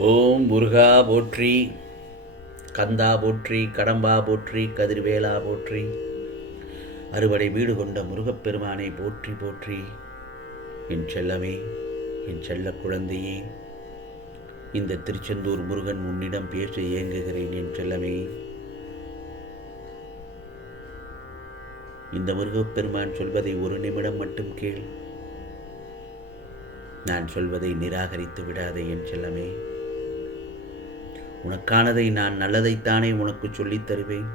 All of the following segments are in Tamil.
ஓம் முருகா போற்றி, கந்தா போற்றி, கடம்பா போற்றி, கதிர்வேலா போற்றி, அறுவடை வீடு கொண்ட முருகப்பெருமானை போற்றி போற்றி. என் செல்லமே, என் செல்ல குழந்தையே, இந்த திருச்செந்தூர் முருகன் உன்னிடம் பேச இயங்குகிறேன். என் செல்லமே, இந்த முருகப்பெருமான் சொல்வதை ஒரு நிமிடம் மட்டும் கேள். நான் சொல்வதை நிராகரித்து விடாதே என் செல்லமே. உனக்கானதை நான் நல்லதைத்தானே உனக்கு சொல்லித் தருவேன்.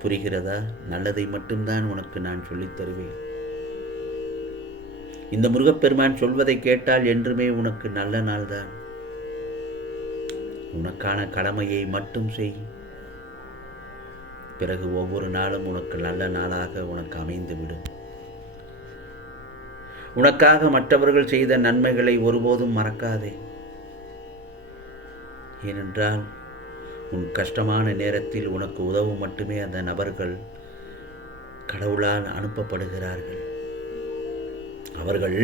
புரிகிறதா? நல்லதை மட்டும்தான் உனக்கு நான் சொல்லித் தருவேன். இந்த முருகப்பெருமான் சொல்வதை கேட்டால் என்றுமே உனக்கு நல்ல நாள்தான். உனக்கான கடமையை மட்டும் செய். பிறகு ஒவ்வொரு நாளும் உனக்கு நல்ல நாளாக உனக்கு அமைந்துவிடும். உனக்காக மற்றவர்கள் செய்த நன்மைகளை ஒருபோதும் மறக்காதே. ஏனென்றால் உன் கஷ்டமான நேரத்தில் உனக்கு உதவும் மட்டுமே அந்த நபர்கள் கடவுளால் அனுப்பப்படுகிறார்கள். அவர்கள்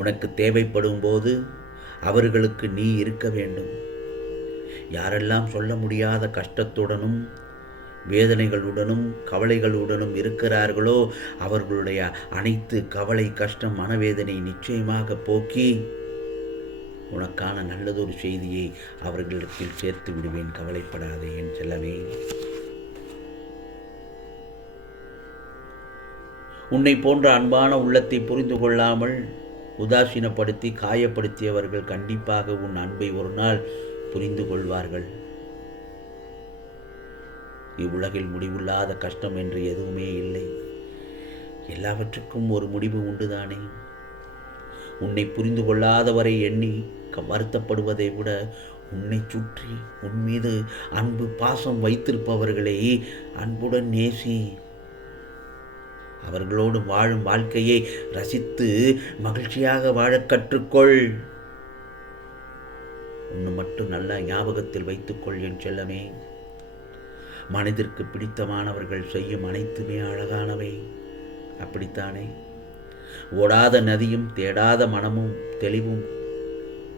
உனக்கு தேவைப்படும் போது அவர்களுக்கு நீ இருக்க வேண்டும். யாரெல்லாம் சொல்ல முடியாத கஷ்டத்துடனும் வேதனைகளுடனும் கவலைகளுடனும் இருக்கிறார்களோ அவர்களுடைய அனைத்து கவலை, கஷ்டம், மனவேதனை நிச்சயமாக போக்கி உனக்கான நல்லதொரு செய்தியை அவர்களிடத்தில் சேர்த்து விடுவேன். கவலைப்படாதே என் செல்லமே. உன்னை போன்ற அன்பான உள்ளத்தை புரிந்து கொள்ளாமல் உதாசீனப்படுத்தி காயப்படுத்தியவர்கள் கண்டிப்பாக உன் அன்பை ஒரு நாள் புரிந்து கொள்வார்கள். இவ்வுலகில் முடிவில்லாத கஷ்டம் என்று எதுவுமே இல்லை. எல்லாவற்றுக்கும் ஒரு முடிவு உண்டுதானே. உன்னை புரிந்து கொள்ளாதவரை எண்ணி வருத்தப்படுவதை விட உன்னை சுற்றி உன் மீது அன்பு பாசம் வைத்திருப்பவர்களை அன்புடன் நேசி. அவர்களோடு வாழும் வாழ்க்கையை ரசித்து மகிழ்ச்சியாக வாழக் கற்றுக்கொள். ஒன்று மட்டும் நல்லா ஞாபகத்தில் வைத்துக்கொள் என் செல்லமே. மனதிற்கு பிடித்தமானவர்கள் செய்யும் அனைத்துமே அழகானவை. அப்படித்தானே? ஓடாத நதியும் தேடாத மனமும்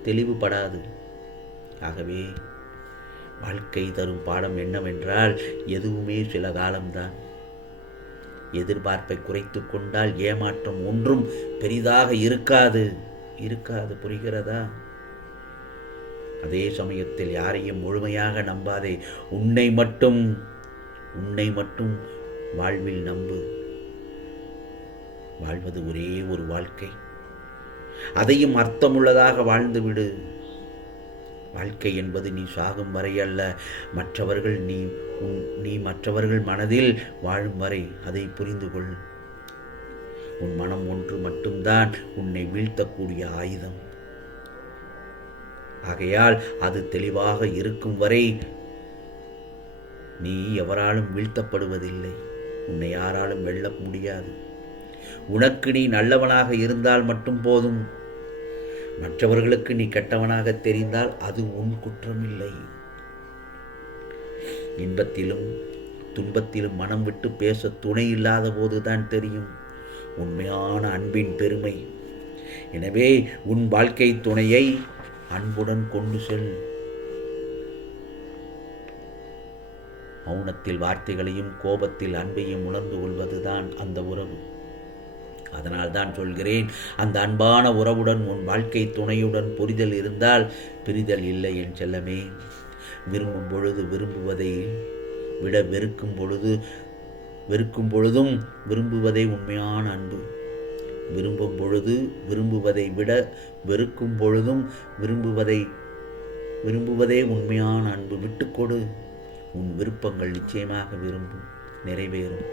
தெளிவுபடாது. ஆகவே வாழ்க்கை தரும் பாடம் என்னவென்றால் எதுவுமே சில காலம்தான். எதிர்பார்ப்பை குறைத்து கொண்டால் ஏமாற்றம் ஒன்றும் பெரிதாக இருக்காது. புரிகிறதா? அதே சமயத்தில் யாரையும் முழுமையாக நம்பாதே. உன்னை மட்டும் வாழ்வில் நம்பு. வாழ்வது ஒரே ஒரு வாழ்க்கை. அதையும் அர்த்தமுள்ளதாக வாழ்ந்துவிடு. வாழ்க்கை என்பது நீ சாகும் வரை அல்ல, நீ மற்றவர்கள் மனதில் வாழும் வரை. அதை புரிந்து கொள். உன் மனம் ஒன்று மட்டும்தான் உன்னை வீழ்த்தக்கூடிய ஆயுதம். ஆகையால் அது தெளிவாக இருக்கும் வரை நீ எவராலும் வீழ்த்தப்படுவதில்லை. உன்னை யாராலும் வெல்ல முடியாது. உனக்கு நீ நல்லவனாக இருந்தால் மட்டும் போதும். மற்றவர்களுக்கு நீ கெட்டவனாக தெரிந்தால் அது உன் குற்றமில்லை. இன்பத்திலும் துன்பத்திலும் மனம் விட்டு பேச துணை இல்லாத போதுதான் தெரியும் உண்மையான அன்பின் பெருமை. எனவே உன் வாழ்க்கை துணையை அன்புடன் கொண்டு செல். மௌனத்தில் வார்த்தைகளையும் கோபத்தில் அன்பையும் உணர்ந்து கொள்வதுதான் அந்த உறவு. அதனால் தான் சொல்கிறேன், அந்த அன்பான உறவுடன் உன் வாழ்க்கை துணையுடன் புரிதல் இருந்தால் பிரிதல் இல்லை என் செல்லமே. விரும்பும் பொழுது விரும்புவதை விட வெறுக்கும் பொழுதும் விரும்புவதே உண்மையான அன்பு. விரும்பும் பொழுது விரும்புவதை விட வெறுக்கும் பொழுதும் விரும்புவதே உண்மையான அன்பு. விட்டுக்கொடு. உன் விருப்பங்கள் நிச்சயமாக நிறைவேறும்.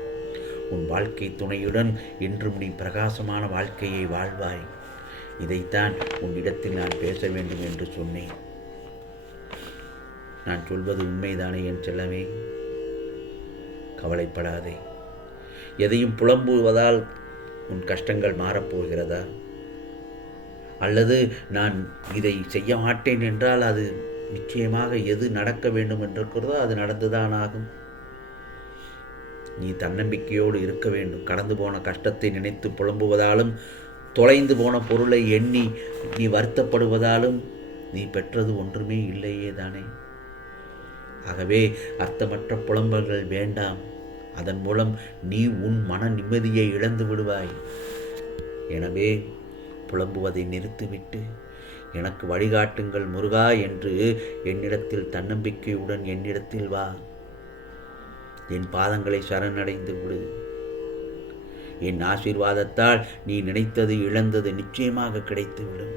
உன் வாழ்க்கை துணையுடன் என்றும் நீ பிரகாசமான வாழ்க்கையை வாழ்வாய். இதைத்தான் உன்னிடத்தில் நான் பேச வேண்டும் என்று சொன்னேன். நான் சொல்வது உண்மைதானே என் செல்லமே? கவலைப்படாதே. எதையும் புலம்புவதால் உன் கஷ்டங்கள் மாறப்போகிறதா? அல்லது நான் இதை செய்ய மாட்டேன் என்றால் அது நிச்சயமாக எது நடக்க வேண்டும் என்றிருக்கிறதோ அது நடந்துதான் ஆகும். நீ தன்னம்பிக்கையோடு இருக்க வேண்டும். கடந்து போன கஷ்டத்தை நினைத்து புலம்புவதாலும் தொலைந்து போன பொருளை எண்ணி நீ வருத்தப்படுவதாலும் நீ பெற்றது ஒன்றுமே இல்லையே தானே. ஆகவே அர்த்தமற்ற புலம்பல்கள் வேண்டாம். அதன் மூலம் நீ உன் மன நிம்மதியை இழந்து விடுவாய். எனவே புலம்புவதை நிறுத்திவிட்டு எனக்கு வழிகாட்டுங்கள் முருகா என்று என்னிடத்தில் தன்னம்பிக்கையுடன் என்னிடத்தில் வா. என் பாதங்களை சரணடைந்து விடு. என் ஆசீர்வாதத்தால் நீ நினைத்தது இழந்தது நிச்சயமாக கிடைத்துவிடும்.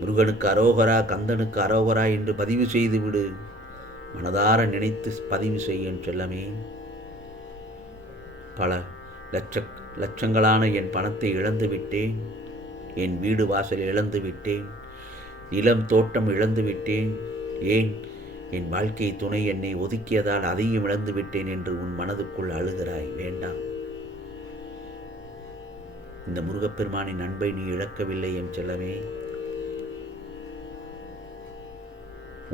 முருகனுக்கு அரோகரா, கந்தனுக்கு அரோகரா என்று பதிவு செய்து விடு. மனதார நினைத்து பதிவு செய்யும் செல்லமே. பல லட்சங்களான என் பணத்தை இழந்து விட்டேன். என் வீடு வாசல் இழந்து விட்டேன். இளம் தோட்டம் இழந்து விட்டேன். ஏன் என் வாழ்க்கை துணை என்னை ஒதுக்கியதால் அதையும் இழந்து விட்டேன் என்று உன் மனதுக்குள் அழுகிறாய். வேண்டாம். இந்த முருகப்பெருமானின் அன்பை நீ இழக்கவில்லை என் செல்லமே.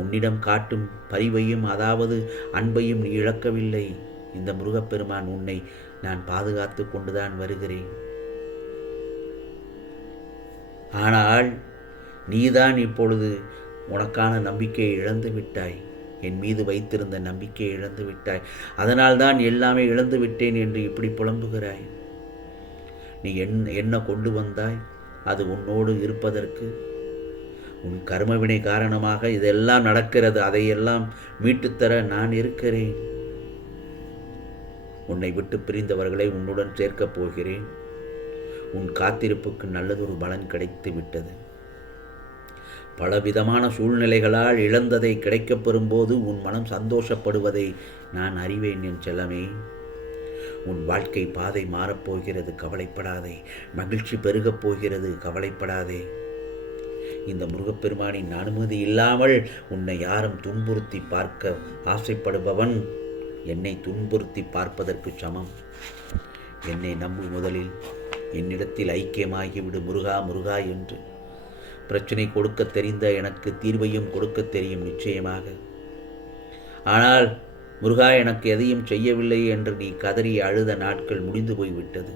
உன்னிடம் காட்டும் பரிவையும் அதாவது அன்பையும் நீ இழக்கவில்லை. இந்த முருகப்பெருமான் உன்னை நான் பாதுகாத்து கொண்டுதான் வருகிறேன். ஆனால் நீதான் இப்பொழுது உனக்கான நம்பிக்கையை இழந்து விட்டாய். என் மீது வைத்திருந்த நம்பிக்கையை இழந்து விட்டாய். அதனால்தான் எல்லாமே இழந்து விட்டேன் என்று இப்படி புலம்புகிறாய். நீ என்ன கொண்டு வந்தாய்? அது உன்னோடு இருப்பதற்கு உன் கர்மவினை காரணமாக இதெல்லாம் நடக்கிறது. அதையெல்லாம் மீட்டுத்தர நான் இருக்கிறேன். உன்னை விட்டு பிரிந்தவர்களை உன்னுடன் சேர்க்கப் போகிறேன். உன் காத்திருப்புக்கு நல்லதொரு பலன் கிடைத்து விட்டது. பலவிதமான சூழ்நிலைகளால் இழந்ததை கிடைக்கப் பெறும்போது உன் மனம் சந்தோஷப்படுவதை நான் அறிவேன் என் செல்லமே. உன் வாழ்க்கை பாதை மாறப்போகிறது, கவலைப்படாதே. மகிழ்ச்சி பெருகப் போகிறது, கவலைப்படாதே. இந்த முருகப்பெருமானின் அனுமதி இல்லாமல் உன்னை யாரும் துன்புறுத்தி பார்க்க ஆசைப்படுபவன் என்னை துன்புறுத்தி பார்ப்பதற்கு சமம். என்னை நம்பு. முதலில் என்னிடத்தில் ஐக்கியமாகிவிடு முருகா முருகா என்று. பிரச்சனை கொடுக்க தெரிந்த எனக்கு தீர்வையும் கொடுக்க தெரியும் நிச்சயமாக. ஆனால் முருகா எனக்கு எதையும் செய்யவில்லை என்று நீ கதறி அழுத நாட்கள் முடிந்து போய்விட்டது.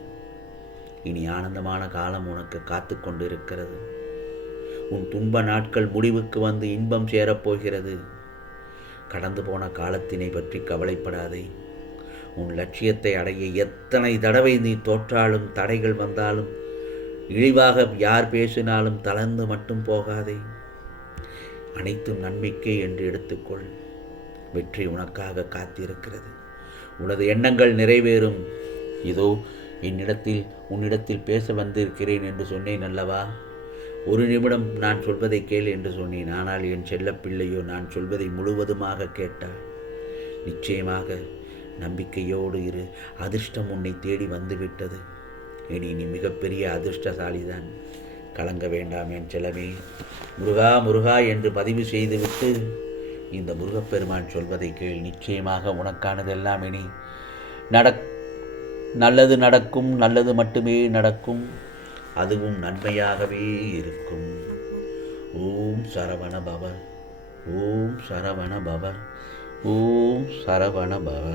இனி ஆனந்தமான காலம் உனக்கு காத்து கொண்டிருக்கிறது. உன் துன்ப நாட்கள் முடிவுக்கு வந்து இன்பம் சேரப்போகிறது. கடந்து போன காலத்தினை பற்றி கவலைப்படாதே. உன் லட்சியத்தை அடைய எத்தனை தடவை நீ தோற்றாலும் தடைகள் வந்தாலும் இழிவாக யார் பேசினாலும் தளர்ந்து மட்டும் போகாதே. அனைத்தும் நன்மைக்கே என்று எடுத்துக்கொள். வெற்றி உனக்காக காத்திருக்கிறது. உனது எண்ணங்கள் நிறைவேறும். இதோ உன்னிடத்தில் பேச வந்திருக்கிறேன் என்று சொன்னேன் அல்லவா? ஒரு நிமிடம் நான் சொல்வதை கேள் என்று சொன்னேன். ஆனால் என் செல்லப்பிள்ளையோ நான் சொல்வதை முழுவதுமாக கேட்டாள். நிச்சயமாக நம்பிக்கையோடு இரு. அதிர்ஷ்டம் உன்னை தேடி வந்துவிட்டது. இனி நீ மிகப்பெரிய அதிர்ஷ்டசாலிதான். கலங்க வேண்டாம் என் செல்லமே. முருகா முருகா என்று பதிவு செய்துவிட்டு இந்த முருகப்பெருமான் சொல்வதை கேள். நிச்சயமாக உனக்கானதெல்லாம் இனி நல்லது நடக்கும். நல்லது மட்டுமே நடக்கும். அதுவும் நன்மையாகவே இருக்கும். ஓம் சரவண பவ. ஓம் சரவண பவ. ஓம் சரவண பவ.